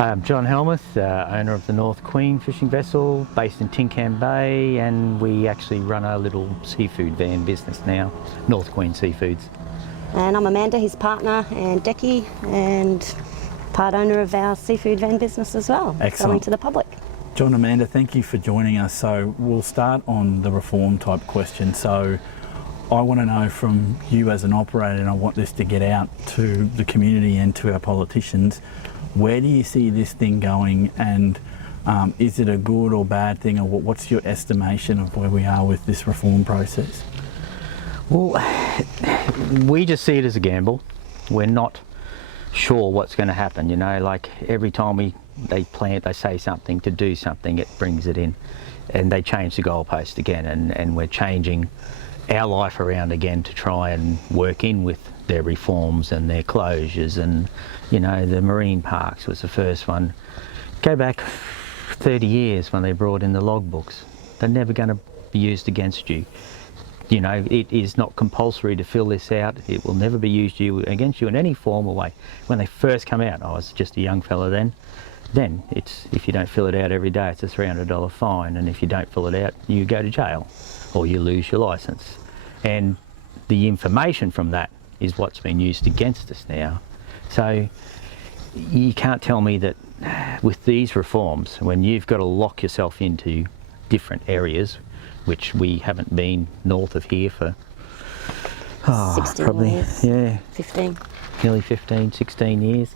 I'm John Hellmuth, owner of the North Queen fishing vessel based in Tincam Bay, and we actually run a little seafood van business now, North Queen Seafoods. And I'm Amanda, his partner, and Decky, and part owner of our seafood van business as well. Excellent. Selling to the public. John, Amanda, thank you for joining us. So we'll start on the reform type question. So I want to know from you as an operator, and I want this to get out to the community and to our politicians, where do you see this thing going, and is it a good or bad thing, or what's your estimation of where we are with this reform process? Well, we just see it as a gamble. We're not sure what's going to happen, you know, like every time they say something to do something, it brings it in, and they change the goalpost again, and we're changing our life around again to try and work in with their reforms and their closures. And you know, the marine parks was the first one. Go back 30 years when they brought in the logbooks. They're never going to be used against you. You know, it is not compulsory to fill this out. It will never be used against you in any form or way. When they first come out, I was just a young fella then it's, if you don't fill it out every day, it's a $300 fine, and if you don't fill it out, you go to jail or you lose your licence. And the information from that is what's been used against us now. So you can't tell me that with these reforms, when you've got to lock yourself into different areas, which we haven't been north of here for 16 probably years. Yeah, 15. nearly 15, 16 years.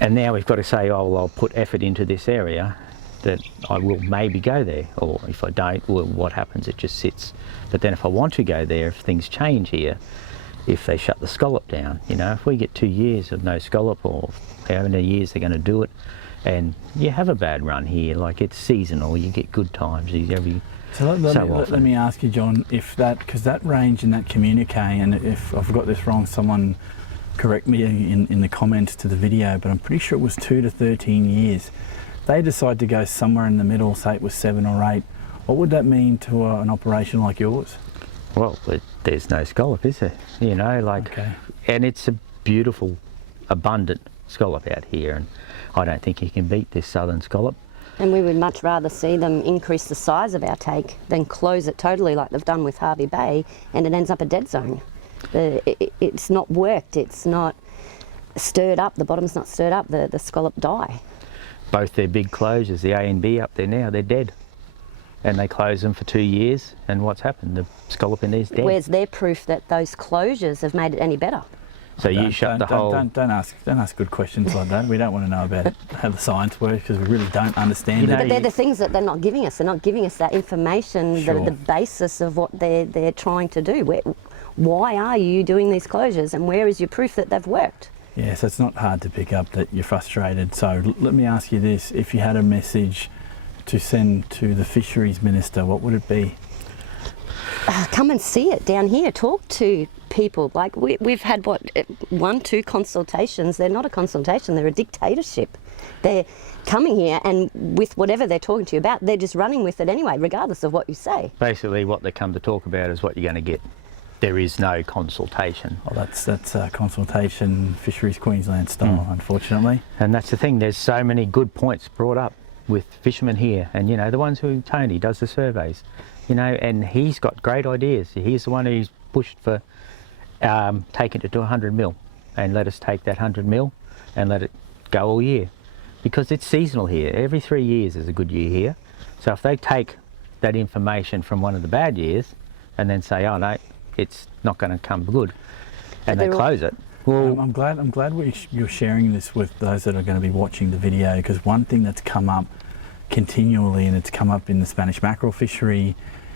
And now we've got to say, oh, well, I'll put effort into this area, that I will maybe go there, or if I don't, well, what happens? It just sits. But then if I want to go there, if things change here, if they shut the scallop down, you know, if we get 2 years of no scallop, or how many years they're going to do it, and you have a bad run here, like it's seasonal, you get good times every so often. Let me ask you, John, if that, because that range in that communique, and if I've got this wrong, someone correct me in the comments to the video, but I'm pretty sure it was 2 to 13 years. They decide to go somewhere in the middle, say it was 7 or 8. What would that mean to an operation like yours? Well, there's no scallop, is there? You know, like, okay. And it's a beautiful, abundant scallop out here, and I don't think you can beat this southern scallop. And we would much rather see them increase the size of our take than close it totally like they've done with Hervey Bay, and it ends up a dead zone. It's not worked, it's not stirred up, the bottom's not stirred up, the scallop die. Both their big closures, the A and B up there now, they're dead. And they close them for 2 years, and what's happened? The scallop in there's dead. Where's their proof that those closures have made it any better? So you shut the whole... Don't ask good questions like that. We don't want to know about how the science works, because we really don't understand it. But they're the things that they're not giving us. They're not giving us that information, sure. the basis of what they're trying to do. Why are you doing these closures, and where is your proof that they've worked? Yeah, so it's not hard to pick up that you're frustrated. So let me ask you this, if you had a message to send to the fisheries minister, what would it be? Come and see it down here, talk to people. Like we've had, what, 1, 2 consultations. They're not a consultation, they're a dictatorship. They're coming here, and with whatever they're talking to you about, they're just running with it anyway, regardless of what you say. Basically what they come to talk about is what you're going to get. There is no consultation. Well, that's consultation Fisheries Queensland style, unfortunately. And that's the thing, there's so many good points brought up with fishermen here, and you know, the ones who Tony does the surveys, you know, and he's got great ideas. He's the one who's pushed for taking it to 100 mil, and let us take that 100 mil and let it go all year, because it's seasonal here. Every 3 years is a good year here. So if they take that information from one of the bad years and then say, oh no, it's not going to come good, and they close it. Well, I'm glad you're sharing this with those that are going to be watching the video, because one thing that's come up continually, and it's come up in the Spanish mackerel fishery,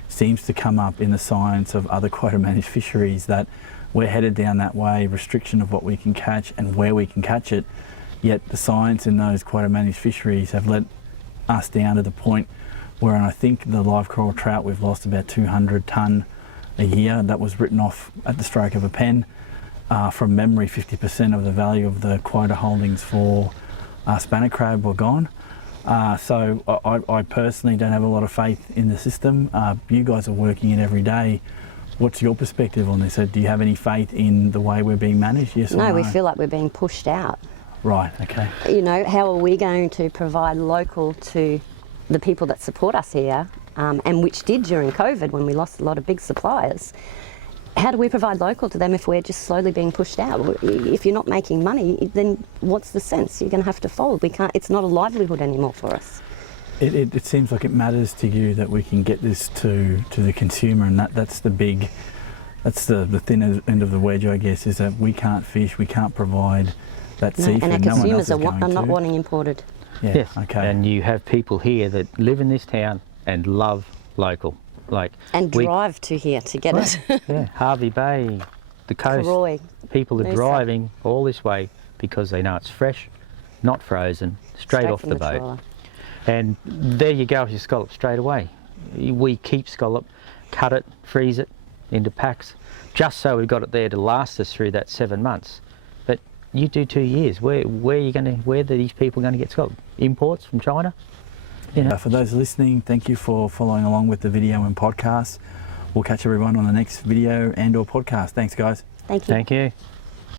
seems to come up in the science of other quota managed fisheries, that we're headed down that way, restriction of what we can catch and where we can catch it. Yet the science in those quota managed fisheries have let us down to the point where, and I think the live coral trout, we've lost about 200 tonne a year. That was written off at the stroke of a pen. From memory, 50% of the value of the quota holdings for Spanish crab were gone. So I personally don't have a lot of faith in the system. You guys are working it every day. What's your perspective on this? Do you have any faith in the way we're being managed? Yes or no? No, we feel like we're being pushed out. Right, okay. You know, how are we going to provide local to the people that support us here, and which did during COVID when we lost a lot of big suppliers? How do we provide local to them if we're just slowly being pushed out? If you're not making money, then what's the sense? You're going to have to fold. We can't. It's not a livelihood anymore for us. It seems like it matters to you that we can get this to the consumer, and that's the big, that's the thin end of the wedge, I guess, is that we can't fish, we can't provide that seafood. And our No one else consumers is going are not to. wanting imported. Yeah, Yes, okay. and you have people here that live in this town and love local. Like And we- drive to here to get it. Yeah, Harvey Bay, the coast. Roy. People are Noosa. driving all this way because they know it's fresh, not frozen, straight off from the boat. trawler. And there you go with your scallop straight away. We keep scallop, cut it, freeze it into packs, just so we've got it there to last us through that 7 months. But you do 2 years. Where are these people going to get scallop? Imports from China? You know? For those listening, thank you for following along with the video and podcast. We'll catch everyone on the next video and or podcast. Thanks, guys. Thank you. Thank you.